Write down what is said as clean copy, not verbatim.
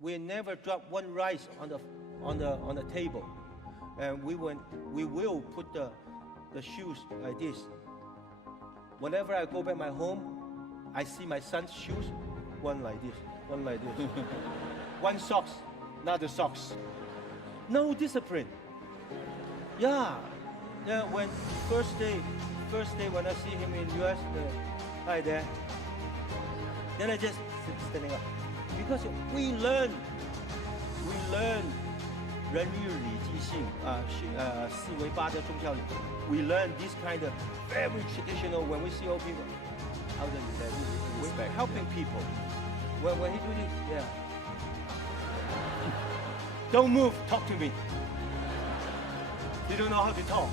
we never drop one rice on the table, and we will put the shoes like this. Whenever I go back my home, I see my son's shoes, one like this, one like this, one socks, not the socks. No discipline. Yeah, when first day when I see him in US, hi there. Then I just standing up, because we learn 人与礼记信四维八德宗教里 we learn this kind of very traditional. When we see old people, how does that we're helping people. When he do this, yeah. Don't move, talk to me. They don't know how to talk.